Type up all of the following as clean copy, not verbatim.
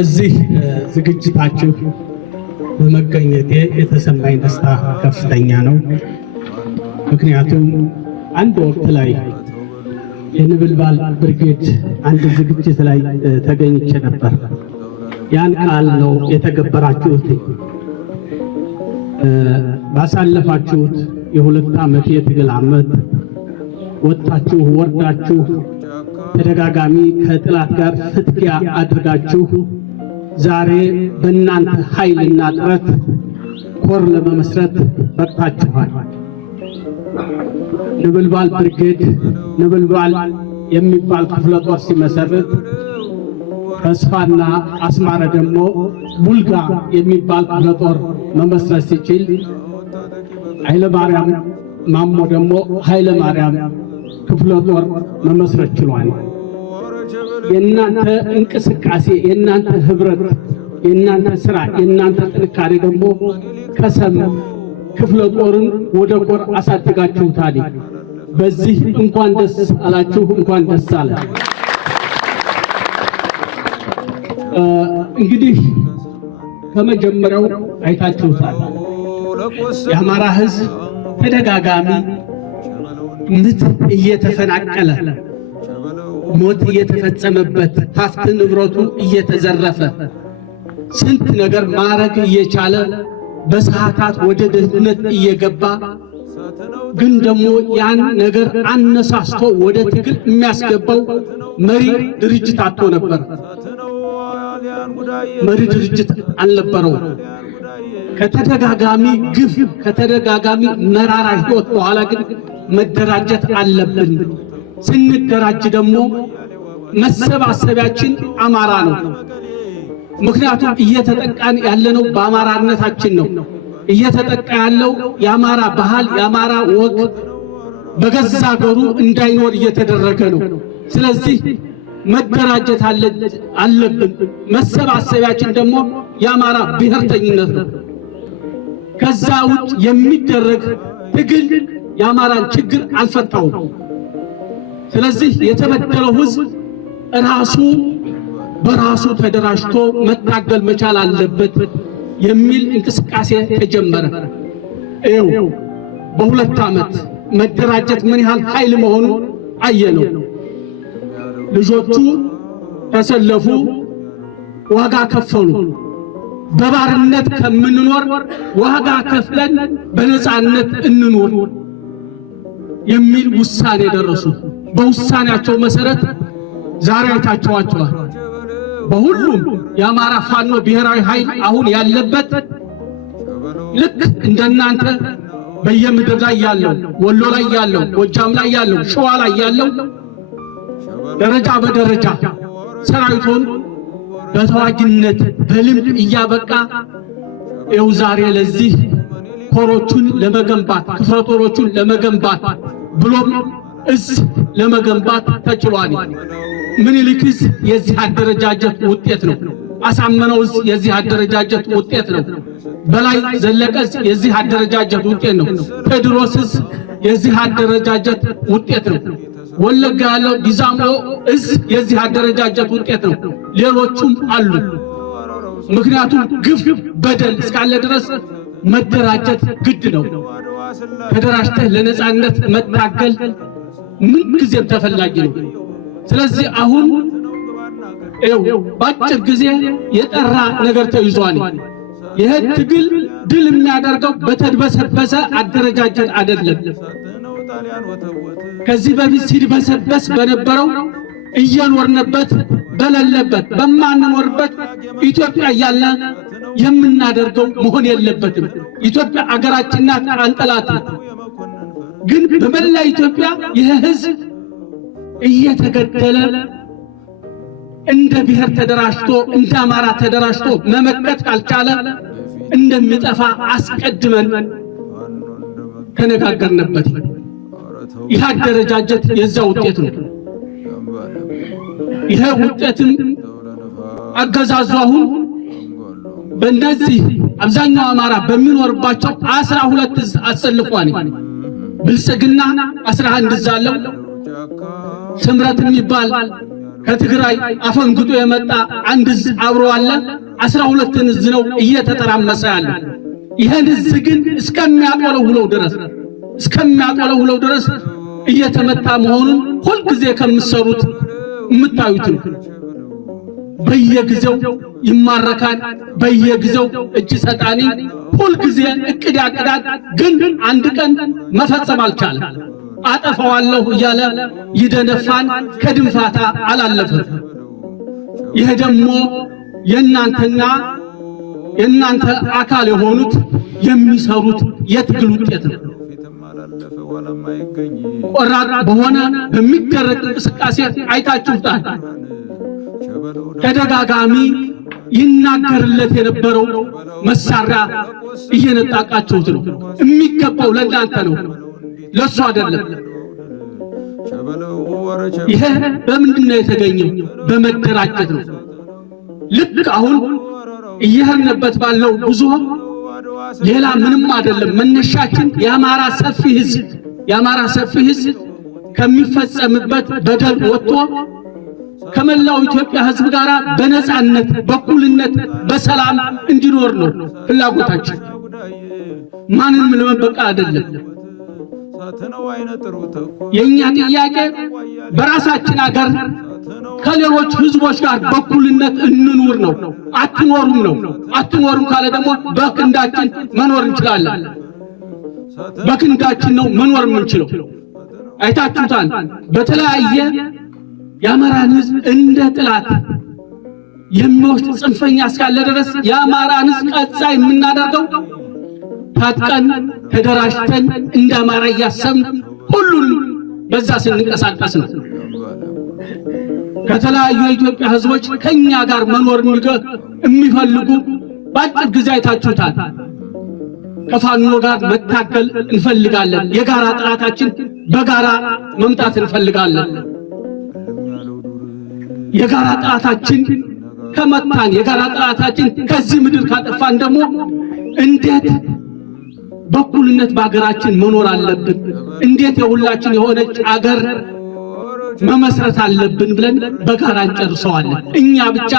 እዚህ ዝግጅታችሁ በመገኘቴ የተሰማኝ ደስታ ከፍተኛ ነው። ምክንያቱም አንድ ወቅት ላይ የነበልባል ብርጌድ አንድ ዝግጅት ላይ ተገኝቼ ነበር። ያን ቃል ነው የተገበራችሁት። ባሳለፋችሁት የሁለት ዓመት የትግል ዓመት ወጣችሁ ወርዳችሁ ተደጋጋሚ ከጥላት ጋር ፍትጊያ አድርጋችሁ ዛሬ በእናንተ ኃይልና ጥረት ኮር ለመመስረት በቅታችኋል። ነበልባል ብርጌድ ነበልባል የሚባል ክፍለ ጦር ሲመሰርት ተስፋና አስማረ ደግሞ ቡልጋ የሚባል ክፍለ ጦር መመስረት ሲችል ኃይለ ማርያም ማሞ ደግሞ ኃይለ ማርያም ክፍለ ጦር መመስረት ችሏል። የእናንተ እንቅስቃሴ፣ የእናንተ ህብረት፣ የእናንተ ስራ፣ የእናንተ ጥንካሬ ደግሞ ከሰም ክፍለ ጦርን ወደ ኮር አሳድጋችሁታል። በዚህ እንኳን ደስ አላችሁ፣ እንኳን ደስ አለ። እንግዲህ ከመጀመሪያው አይታችሁታል። የአማራ ህዝብ ተደጋጋሚ ምት እየተፈናቀለ ሞት እየተፈጸመበት ሀብት ንብረቱ እየተዘረፈ ስንት ነገር ማረግ እየቻለ በሰዓታት ወደ ድህነት እየገባ ግን ደግሞ ያን ነገር አነሳስቶ ወደ ትግል የሚያስገባው መሪ ድርጅት አጥቶ ነበር። መሪ ድርጅት አልነበረው። ከተደጋጋሚ ግፍ ከተደጋጋሚ መራራ ህይወት በኋላ ግን መደራጀት አለብን። ስንደራጅ ደግሞ መሰባሰቢያችን አማራ ነው። ምክንያቱም እየተጠቃን ያለነው በአማራነታችን ነው። እየተጠቃ ያለው የአማራ ባህል የአማራ ወግ በገዛ ሀገሩ እንዳይኖር እየተደረገ ነው። ስለዚህ መደራጀት አለብን። መሰባሰቢያችን ደግሞ የአማራ ብሔርተኝነት ነው። ከዛ ውጭ የሚደረግ ትግል የአማራን ችግር አልፈታውም። ስለዚህ የተበደለው ህዝብ ራሱ በራሱ ተደራጅቶ መታገል መቻል አለበት የሚል እንቅስቃሴ ተጀመረ። ይኸው በሁለት ዓመት መደራጀት ምን ያህል ኃይል መሆኑ አየነው። ልጆቹ ተሰለፉ፣ ዋጋ ከፈሉ። በባርነት ከምንኖር ዋጋ ከፍለን በነፃነት እንኖር የሚል ውሳኔ ደረሱ። በውሳኔያቸው መሰረት ዛሬ አይታችኋቸዋል። በሁሉም የአማራ ፋኖ ብሔራዊ ኃይል አሁን ያለበት ልክ እንደናንተ በየምድር ላይ ያለው ወሎ ላይ ያለው ጎጃም ላይ ያለው ሸዋ ላይ ያለው ደረጃ በደረጃ ሰራዊቱን በተዋጊነት በልምድ እያበቃ ይኸው ዛሬ ለዚህ ኮሮቹን ለመገንባት ክፍለ ጦሮቹን ለመገንባት ብሎም እዝ ለመገንባት ተችሏል። ምኒልክ ዕዝ የዚህ አደረጃጀት ውጤት ነው። አሳምነው ዕዝ የዚህ አደረጃጀት ውጤት ነው። በላይ ዘለቀ ዕዝ የዚህ አደረጃጀት ውጤት ነው። ቴዎድሮስ ዕዝ የዚህ አደረጃጀት ውጤት ነው። ወለጋ ያለው ዲዛሞ ዕዝ የዚህ አደረጃጀት ውጤት ነው። ሌሎቹም አሉ። ምክንያቱም ግፍ በደል እስካለ ድረስ መደራጀት ግድ ነው። ተደራጅተህ ለነፃነት መታገል ምን ጊዜም ተፈላጊ ነው። ስለዚህ አሁን በአጭር ጊዜ የጠራ ነገር ተይዟል። ይሄ ትግል ድል የሚያደርገው በተድበሰበሰ አደረጃጀት አይደለም። ከዚህ በፊት ሲድበሰበስ በነበረው እየኖርንበት በሌለበት በማንኖርበት ኢትዮጵያ ያለ የምናደርገው መሆን የለበትም። ኢትዮጵያ አገራችን ናት፣ አንጠላትም። ግን በመላ ኢትዮጵያ ይህ ሕዝብ እየተገደለ እንደ ብሔር ተደራጅቶ እንደ አማራ ተደራጅቶ መመከት ካልቻለ እንደሚጠፋ አስቀድመን ተነጋገርንበት። ይህ አደረጃጀት የዛ ውጤት ነው። ይሄ ውጤትም አገዛዙ አሁን በእነዚህ አብዛኛው አማራ በሚኖርባቸው 12 እዝ አሰልፏል። ብልጽግና 11 እዝ አለው። ስምረት የሚባል ከትግራይ አፈንግጦ የመጣ አንድ እዝ አብሮ አለ። 12 እዝ ነው እየተተራመሰ ያለ። ይሄን እዝ ግን እስከሚያቆለውለው ድረስ እየተመታ መሆኑን ሁልጊዜ ከምትሰሩት የምታዩት በየጊዜው ይማረካል፣ በየጊዜው እጅ ሰጣኒ ሁልጊዜ እቅድ ያቅዳል፣ ግን አንድ ቀን መፈጸም አልቻለም። አጠፋዋለሁ እያለ ይደነፋን፣ ከድንፋታ አላለፈም። ይሄ ደግሞ የእናንተና የእናንተ አካል የሆኑት የሚሰሩት የትግል ውጤት ነው። ቆራጥ በሆነ በሚደረግ እንቅስቃሴ አይታችሁታል። ተደጋጋሚ ይናገርለት የነበረው መሳሪያ እየነጣቃችሁት ነው። የሚገባው ለእናንተ ነው፣ ለሱ አይደለም። ይሄ በምንድን ነው የተገኘው? በመደራጀት ነው። ልክ አሁን እየሄድንበት ባለው ጉዞ ሌላ ምንም አይደለም። መነሻችን የአማራ ሰፊ ሕዝብ ከሚፈጸምበት በደል ወጥቶ ከመላው ኢትዮጵያ ሕዝብ ጋር በነጻነት በኩልነት በሰላም እንዲኖር ነው ፍላጎታችን። ማንንም ለመበቃ አይደለም። የኛ ጥያቄ በራሳችን አገር ከሌሎች ሕዝቦች ጋር በኩልነት እንኑር ነው። አትኖሩም ነው። አትኖሩም ካለ ደግሞ በክንዳችን መኖር እንችላለን። በክንዳችን ነው መኖር የምንችለው። አይታችሁታል። በተለያየ የአማራን ሕዝብ እንደ ጥላት የሚወስድ ጽንፈኛ እስካለ ድረስ የአማራን ሕዝብ ቀጻ የምናደርገው ታጥቀን ተደራጅተን እንደ አማራ እያሰብን ሁሉንም በዛ ስንንቀሳቀስ ነው። ከተለያዩ የኢትዮጵያ ሕዝቦች ከኛ ጋር መኖር የሚፈልጉ በአጭር ጊዜ አይታችሁታል። ከፋኖ ጋር መታገል እንፈልጋለን። የጋራ ጥላታችን በጋራ መምጣት እንፈልጋለን። የጋራ ጥላታችን ከመታን፣ የጋራ ጥላታችን ከዚህ ምድር ካጠፋን ደግሞ እንዴት በኩልነት በአገራችን መኖር አለብን፣ እንዴት የሁላችን የሆነች አገር መመስረት አለብን ብለን በጋራ እንጨርሰዋለን። እኛ ብቻ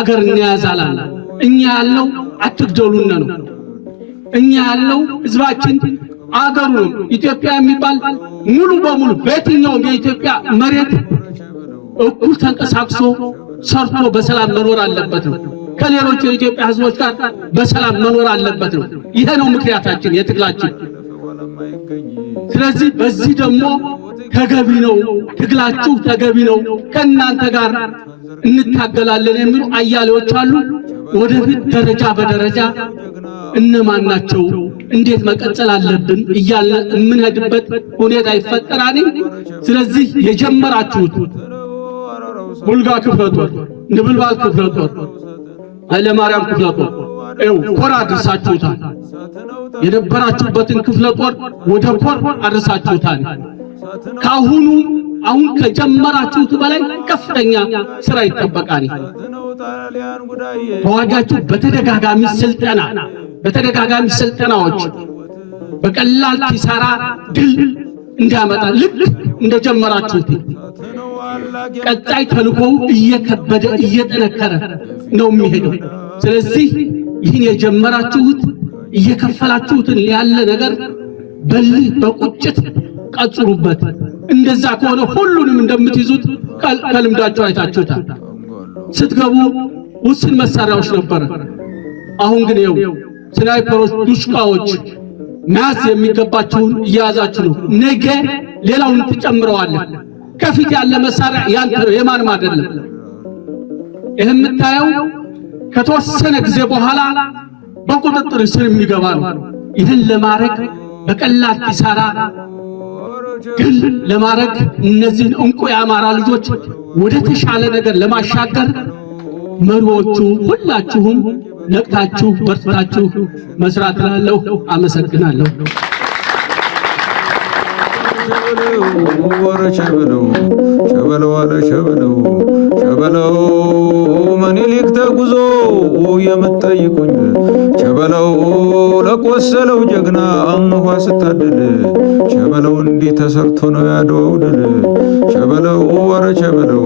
አገር እንያዛለን። እኛ ያለው አትግደሉን ነው። እኛ ያለው ሕዝባችን አገሩ ነው። ኢትዮጵያ የሚባል ሙሉ በሙሉ በየትኛውም የኢትዮጵያ መሬት እኩል ተንቀሳቅሶ ሰርቶ በሰላም መኖር አለበት ነው። ከሌሎች የኢትዮጵያ ሕዝቦች ጋር በሰላም መኖር አለበት ነው። ይሄ ነው ምክንያታችን፣ የትግላችን። ስለዚህ በዚህ ደግሞ ተገቢ ነው፣ ትግላችሁ ተገቢ ነው፣ ከእናንተ ጋር እንታገላለን የሚሉ አያሌዎች አሉ። ወደፊት ደረጃ በደረጃ እነማን ናቸው፣ እንዴት መቀጠል አለብን እያለ የምንሄድበት ሁኔታ ይፈጠራል። ስለዚህ የጀመራችሁት ቡልጋ ክፍለ ጦር፣ ንብልባል ክፍለ ጦር፣ ኃይለማርያም ክፍለ ጦር ኮር አድርሳችሁታል። የነበራችሁበትን ክፍለ ጦር ወደ ኮር አድርሳችሁታል። ካሁኑ አሁን ከጀመራችሁት በላይ ከፍተኛ ስራ ይጠበቃል። ተዋጋችሁ በተደጋጋሚ ስልጠናዎች በቀላል ኪሳራ ድል እንዲያመጣ ልክ እንደጀመራችሁት ቀጣይ ተልኮው እየከበደ እየጠነከረ ነው የሚሄደው። ስለዚህ ይህን የጀመራችሁት እየከፈላችሁትን ያለ ነገር በልህ በቁጭት ቀጽሩበት። እንደዛ ከሆነ ሁሉንም እንደምትይዙት ከልምዳችሁ አይታችሁታል። ስትገቡ ውስን መሳሪያዎች ነበረ። አሁን ግን ስናይፐሮች፣ ዱሽቃዎች መያዝ የሚገባችሁን እያያዛችሁ ነው። ነገ ሌላውን ትጨምረዋለህ። ከፊት ያለ መሳሪያ ያንተ ነው፣ የማንም አይደለም። ይህ የምታየው ከተወሰነ ጊዜ በኋላ በቁጥጥር ስር የሚገባ ነው። ይህን ለማድረግ በቀላል ኪሳራ ግን ለማድረግ እነዚህን እንቁ የአማራ ልጆች ወደ ተሻለ ነገር ለማሻገር መሪዎቹ ሁላችሁም ነቅታችሁ በርታችሁ መስራት ላለው አመሰግናለሁ። ሸበለው ምኒልክ ተጉዞ የምትጠይቁኝ ሸበለው ለቆሰለው ጀግና አንኳ ስታድል ሸበለው እንዲህ ተሰርቶ ነው ያድዋው ድል ሸበለው ወረ ሸበለው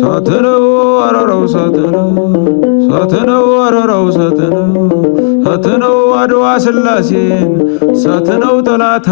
ሳትነው አረራው ሳትነው አረራው ሳትነው አድዋ ስላሴን ሳትነው ጠላት